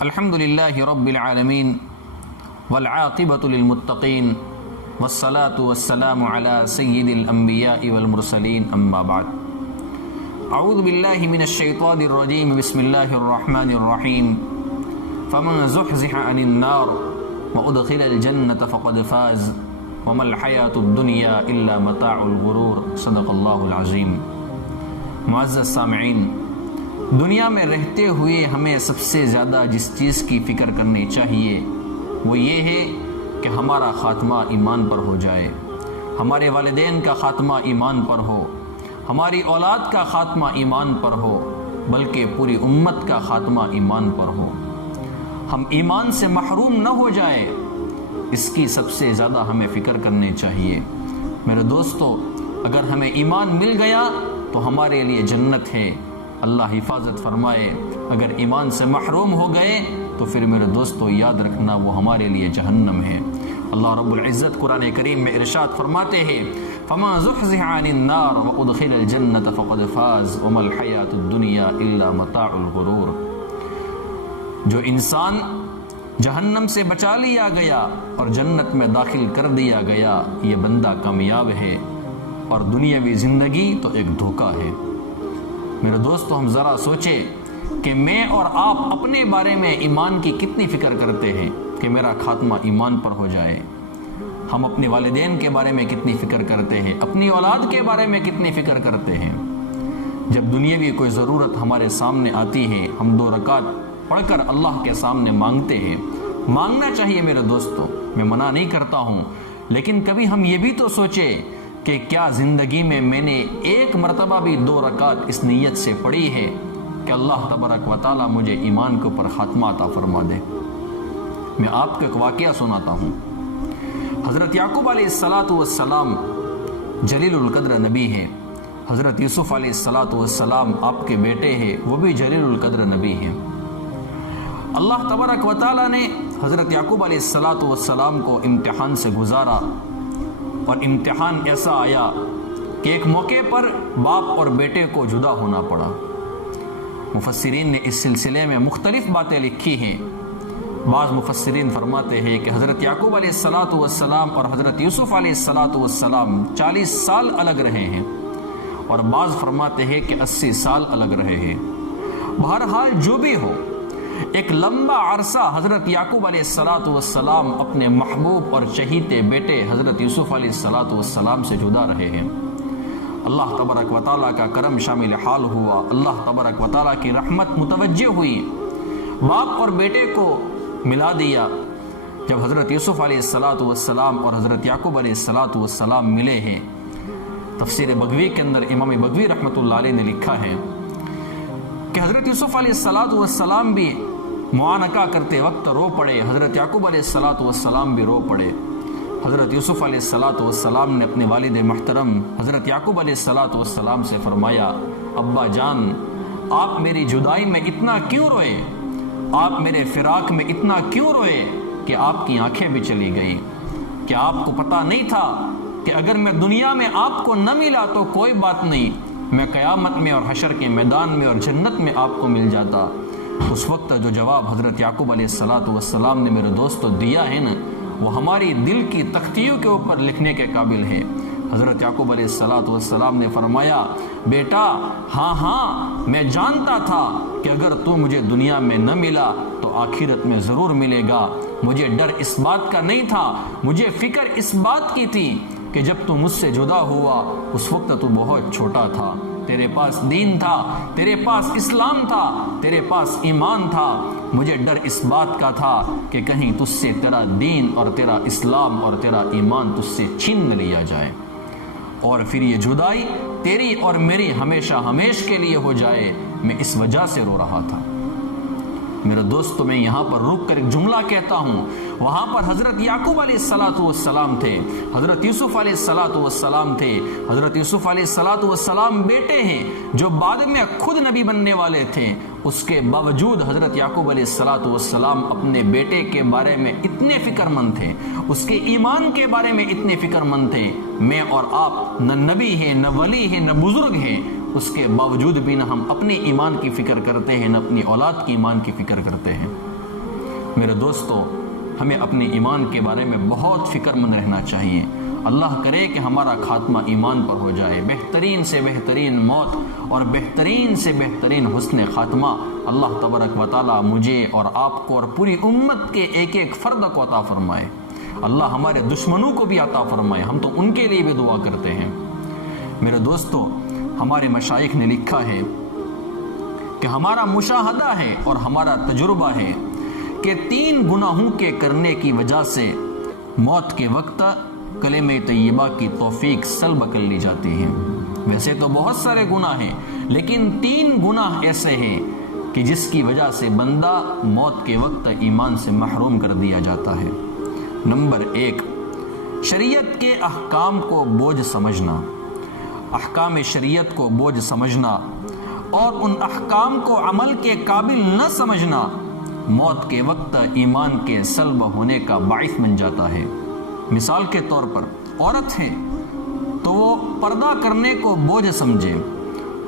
الحمد للہ رب العالمین والعاقبۃ للمتقین والصلاة والسلام علی سید الانبیاء والمرسلین اما بعد اعوذ باللہ من الشیطان الرجیم بسم اللہ الرحمن الرحیم فمن زحزح عن النار وادخل الجنة فقد فاز وما الحیاة الدنیا الا متاع الغرور صدق اللہ العظیم۔ معزز سامعین، دنیا میں رہتے ہوئے ہمیں سب سے زیادہ جس چیز کی فکر کرنی چاہیے وہ یہ ہے کہ ہمارا خاتمہ ایمان پر ہو جائے، ہمارے والدین کا خاتمہ ایمان پر ہو، ہماری اولاد کا خاتمہ ایمان پر ہو، بلکہ پوری امت کا خاتمہ ایمان پر ہو، ہم ایمان سے محروم نہ ہو جائے، اس کی سب سے زیادہ ہمیں فکر کرنی چاہیے۔ میرے دوستو، اگر ہمیں ایمان مل گیا تو ہمارے لیے جنت ہے، اللہ حفاظت فرمائے۔ اگر ایمان سے محروم ہو گئے تو پھر میرے دوستو یاد رکھنا وہ ہمارے لیے جہنم ہے۔ اللہ رب العزت قرآن کریم میں ارشاد فرماتے ہیں فَمَا زُحْزِحَ عَنِ النَّارِ وَأُدْخِلَ الْجَنَّةَ فَقَدْ فَازَ وَمَا الْحَيَاةُ الدُّنْيَا إِلَّا مَتَاعُ الْغُرُورِ۔ جو انسان جہنم سے بچا لیا گیا اور جنت میں داخل کر دیا گیا، یہ بندہ کامیاب ہے، اور دنیاوی زندگی تو ایک دھوکہ ہے۔ میرے دوستو، ہم ذرا سوچیں کہ میں اور آپ اپنے بارے میں ایمان کی کتنی فکر کرتے ہیں کہ میرا خاتمہ ایمان پر ہو جائے۔ ہم اپنے والدین کے بارے میں کتنی فکر کرتے ہیں، اپنی اولاد کے بارے میں کتنی فکر کرتے ہیں۔ جب دنیاوی کوئی ضرورت ہمارے سامنے آتی ہے، ہم 2 رکعت پڑھ کر اللہ کے سامنے مانگتے ہیں۔ مانگنا چاہیے میرے دوستو، میں منع نہیں کرتا ہوں، لیکن کبھی ہم یہ بھی تو سوچیں کہ کیا زندگی میں نے ایک مرتبہ بھی 2 رکعت اس نیت سے پڑھی ہے کہ اللہ تبارک و تعالی مجھے ایمان کے اوپر خاتمہ عطا فرما دے۔ میں آپ کو ایک واقعہ سناتا ہوں۔ حضرت یعقوب علیہ السلام جلیل القدر نبی ہے، حضرت یوسف علیہ السلام آپ کے بیٹے ہیں، وہ بھی جلیل القدر نبی ہیں۔ اللہ تبارک و تعالی نے حضرت یعقوب علیہ السلام کو امتحان سے گزارا، اور امتحان ایسا آیا کہ ایک موقع پر باپ اور بیٹے کو جدا ہونا پڑا۔ مفسرین نے اس سلسلے میں مختلف باتیں لکھی ہیں۔ بعض مفسرین فرماتے ہیں کہ حضرت یعقوب علیہ السلام اور حضرت یوسف علیہ السلام 40 سال الگ رہے ہیں، اور بعض فرماتے ہیں کہ 80 سال الگ رہے ہیں۔ بہرحال جو بھی ہو، ایک لمبا عرصہ حضرت یعقوب علیہ السلام اپنے محبوب اور چہیتے بیٹے حضرت یوسف علیہ السلام سے جدا رہے ہیں۔ اللہ تبارک و تعالیٰ کا کرم شامل حال ہوا، اللہ تبارک و تعالیٰ کی رحمت متوجہ ہوئی، باپ اور بیٹے کو ملا دیا۔ جب حضرت یوسف علیہ السلام اور حضرت یعقوب علیہ السلام ملے ہیں، تفسیر بغوی کے اندر امام بغوی رحمۃ اللہ علیہ نے لکھا ہے کہ حضرت یوسف علیہ السلام بھی معانقہ کرتے وقت رو پڑے، حضرت یعقوب علیہ السلام بھی رو پڑے۔ حضرت یوسف علیہ السلام نے اپنے والد محترم حضرت یعقوب علیہ السلام سے فرمایا، ابا جان، آپ میری جدائی میں اتنا کیوں روئے؟ آپ میرے فراق میں اتنا کیوں روئے کہ آپ کی آنکھیں بھی چلی گئی؟ کیا آپ کو پتہ نہیں تھا کہ اگر میں دنیا میں آپ کو نہ ملا تو کوئی بات نہیں، میں قیامت میں اور حشر کے میدان میں اور جنت میں آپ کو مل جاتا؟ اس وقت جو جواب حضرت یعقوب علیہ السلام نے میرے دوستو دیا ہے نا، وہ ہماری دل کی تختیوں کے اوپر لکھنے کے قابل ہے۔ حضرت یعقوب علیہ السلام نے فرمایا، بیٹا ہاں میں جانتا تھا کہ اگر تو مجھے دنیا میں نہ ملا تو آخرت میں ضرور ملے گا۔ مجھے ڈر اس بات کا نہیں تھا، مجھے فکر اس بات کی تھی کہ جب تو مجھ سے جدا ہوا اس وقت تو بہت چھوٹا تھا، تیرے پاس دین تھا، تیرے پاس اسلام تھا، تیرے پاس ایمان تھا۔ مجھے ڈر اس بات کا تھا کہ کہیں تجھ سے تیرا دین اور تیرا اسلام اور تیرا ایمان تجھ سے چھین نہ لیا جائے، اور پھر یہ جدائی تیری اور میری ہمیشہ ہمیش کے لیے ہو جائے۔ میں اس وجہ سے رو رہا تھا۔ میرے دوستو، میں یہاں پر رک کر ایک جملہ کہتا ہوں۔ وہاں پر حضرت یعقوب علیہ السلام تھے، حضرت یوسف علیہ السلام تھے۔ حضرت یوسف علیہ السلام بیٹے ہیں جو بعد میں خود نبی بننے والے تھے، اس کے باوجود حضرت یعقوب علیہ السلام اپنے بیٹے کے بارے میں اتنے فکر مند تھے، اس کے ایمان کے بارے میں اتنے فکر مند تھے۔ میں اور آپ نہ نبی ہیں، نہ ولی ہیں، نہ بزرگ ہیں، اس کے باوجود بھی نہ ہم اپنے ایمان کی فکر کرتے ہیں، نہ اپنی اولاد کی ایمان کی فکر کرتے ہیں۔ میرے دوستو، ہمیں اپنے ایمان کے بارے میں بہت فکر مند رہنا چاہیے۔ اللہ کرے کہ ہمارا خاتمہ ایمان پر ہو جائے۔ بہترین سے بہترین موت اور بہترین سے بہترین حسن خاتمہ اللہ تبارک و تعالی مجھے اور آپ کو اور پوری امت کے ایک ایک فرد کو عطا فرمائے۔ اللہ ہمارے دشمنوں کو بھی عطا فرمائے، ہم تو ان کے لیے بھی دعا کرتے ہیں۔ میرے دوستو، ہمارے مشائخ نے لکھا ہے کہ ہمارا مشاہدہ ہے اور ہمارا تجربہ ہے کہ 3 گناہوں کے کرنے کی وجہ سے موت کے وقت کلمہ طیبہ کی توفیق سلب کر لی جاتی ہے۔ ویسے تو بہت سارے گناہ ہیں، لیکن 3 گناہ ایسے ہیں کہ جس کی وجہ سے بندہ موت کے وقت ایمان سے محروم کر دیا جاتا ہے۔ نمبر 1، شریعت کے احکام کو بوجھ سمجھنا۔ احکام شریعت کو بوجھ سمجھنا اور ان احکام کو عمل کے قابل نہ سمجھنا موت کے وقت ایمان کے سلب ہونے کا باعث بن جاتا ہے۔ مثال کے طور پر عورت ہے تو وہ پردہ کرنے کو بوجھ سمجھے،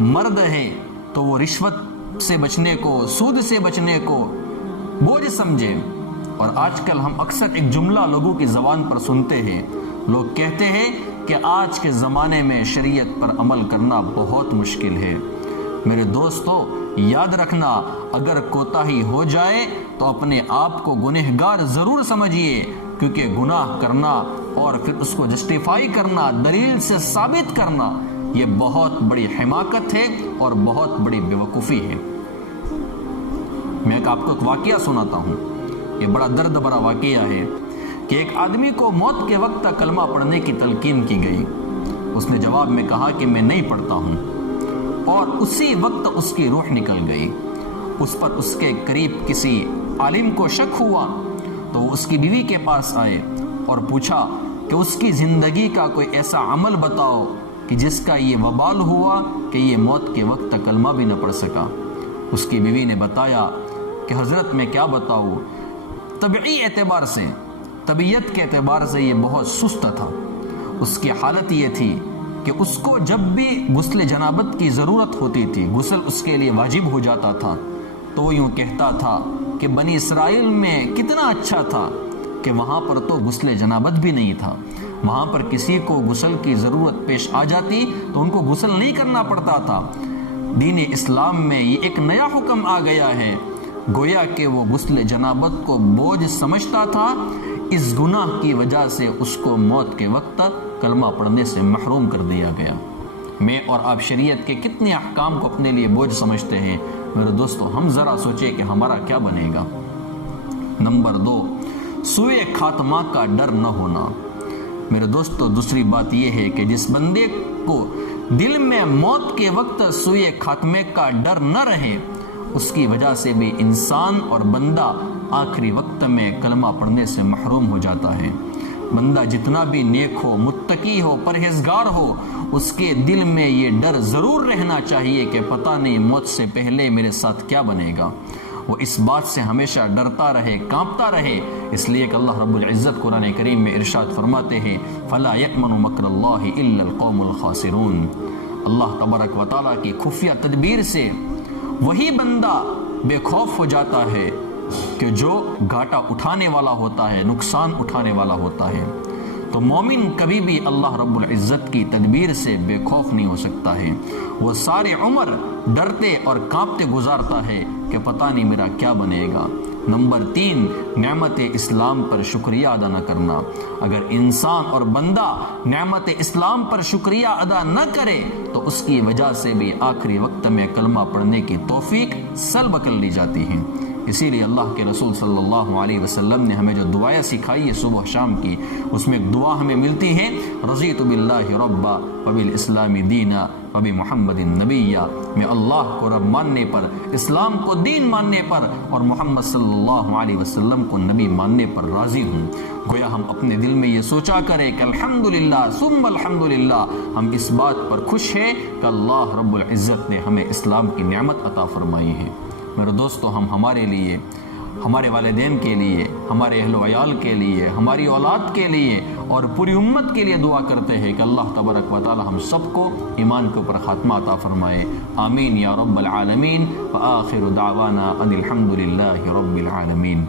مرد ہے تو وہ رشوت سے بچنے کو، سود سے بچنے کو بوجھ سمجھے۔ اور آج کل ہم اکثر ایک جملہ لوگوں کی زبان پر سنتے ہیں، لوگ کہتے ہیں کہ آج کے زمانے میں شریعت پر عمل کرنا بہت مشکل ہے۔ میرے دوستو، یاد رکھنا، اگر کوتاہی ہو جائے تو اپنے آپ کو گنہگار ضرور سمجھیے، کیونکہ گناہ کرنا اور پھر اس کو جسٹیفائی کرنا، دلیل سے ثابت کرنا، یہ بہت بڑی حماقت ہے اور بہت بڑی بیوقوفی ہے۔ میں آپ کو ایک واقعہ سناتا ہوں، یہ بڑا درد بھرا واقعہ ہے کہ ایک آدمی کو موت کے وقت کلمہ پڑھنے کی تلقین کی گئی۔ اس نے جواب میں کہا کہ میں نہیں پڑھتا ہوں، اور اسی وقت اس کی روح نکل گئی۔ اس پر اس کے قریب کسی عالم کو شک ہوا تو وہ اس کی بیوی کے پاس آئے اور پوچھا کہ اس کی زندگی کا کوئی ایسا عمل بتاؤ کہ جس کا یہ وبال ہوا کہ یہ موت کے وقت کلمہ بھی نہ پڑھ سکا۔ اس کی بیوی نے بتایا کہ حضرت میں کیا بتاؤں، طبعی اعتبار سے، طبیعت کے اعتبار سے یہ بہت سست تھا۔ اس کی حالت یہ تھی کہ اس کو جب بھی غسل جنابت کی ضرورت ہوتی تھی، غسل اس کے لیے واجب ہو جاتا تھا، تو وہ یوں کہتا تھا کہ بنی اسرائیل میں کتنا اچھا تھا کہ وہاں پر تو غسل جنابت بھی نہیں تھا، وہاں پر کسی کو غسل کی ضرورت پیش آ جاتی تو ان کو غسل نہیں کرنا پڑتا تھا۔ دین اسلام میں یہ ایک نیا حکم آ گیا ہے، گویا کہ وہ غسل جنابت کو بوجھ سمجھتا تھا، اس گناہ کی وجہ سے اس کو موت کے وقت کلمہ پڑھنے سے محروم کر دیا گیا۔ میں اور آپ شریعت کے کتنے احکام کو اپنے لیے بوجھ سمجھتے ہیں۔ میرے دوستو، ہم ذرا سوچیں کہ ہمارا کیا بنے گا۔ نمبر 2، سوء خاتمہ کا ڈر نہ ہونا۔ میرے دوستو، دوسری بات یہ ہے کہ جس بندے کو دل میں موت کے وقت سوء خاتمے کا ڈر نہ رہے، اس کی وجہ سے بھی انسان اور بندہ آخری وقت میں کلمہ پڑھنے سے محروم ہو جاتا ہے۔ بندہ جتنا بھی نیک ہو، متقی ہو، پرہیزگار ہو، اس کے دل میں یہ ڈر ضرور رہنا چاہیے کہ پتہ نہیں موت سے پہلے میرے ساتھ کیا بنے گا۔ وہ اس بات سے ہمیشہ ڈرتا رہے، کانپتا رہے، اس لیے کہ اللہ رب العزت قرآن کریم میں ارشاد فرماتے ہیں فَلَا يَأْمَنُ مَكْرَ اللَّهِ إِلَّا الْقَوْمُ الْخَاسِرُونَ۔ اللہ تبارک و تعالیٰ کی خفیہ تدبیر سے وہی بندہ بے خوف ہو جاتا ہے کہ جو گھاٹا اٹھانے والا ہوتا ہے، نقصان اٹھانے والا ہوتا ہے۔ تو مومن کبھی بھی اللہ رب العزت کی تدبیر سے بے خوف نہیں ہو سکتا ہے، وہ سارے عمر ڈرتے اور کانپتے گزارتا ہے کہ پتہ نہیں میرا کیا بنے گا۔ نمبر 3، نعمت اسلام پر شکریہ ادا نہ کرنا۔ اگر انسان اور بندہ نعمت اسلام پر شکریہ ادا نہ کرے تو اس کی وجہ سے بھی آخری وقت میں کلمہ پڑھنے کی توفیق سلب کر لی جاتی ہے۔ اسی لیے اللہ کے رسول صلی اللہ علیہ وسلم نے ہمیں جو دعائیں سکھائی ہے صبح شام کی، اس میں ایک دعا ہمیں ملتی ہے، رضیت باللہ ربا وبالاسلام دینا وبمحمد نبیا۔ میں اللہ کو رب ماننے پر، اسلام کو دین ماننے پر اور محمد صلی اللہ علیہ وسلم کو نبی ماننے پر راضی ہوں۔ گویا ہم اپنے دل میں یہ سوچا کریں کہ الحمدللہ ثم الحمدللہ، ہم اس بات پر خوش ہیں کہ اللہ رب العزت نے ہمیں اسلام کی نعمت عطا فرمائی ہے۔ میرے دوستو، ہم ہمارے لیے، ہمارے والدین کے لیے، ہمارے اہل و عیال کے لیے، ہماری اولاد کے لیے اور پوری امت کے لیے دعا کرتے ہیں کہ اللہ تبارک و تعالی ہم سب کو ایمان کے اوپر خاتمہ عطا فرمائے۔ آمین یا رب العالمین۔ وآخر دعوانا ان الحمد للہ رب العالمین۔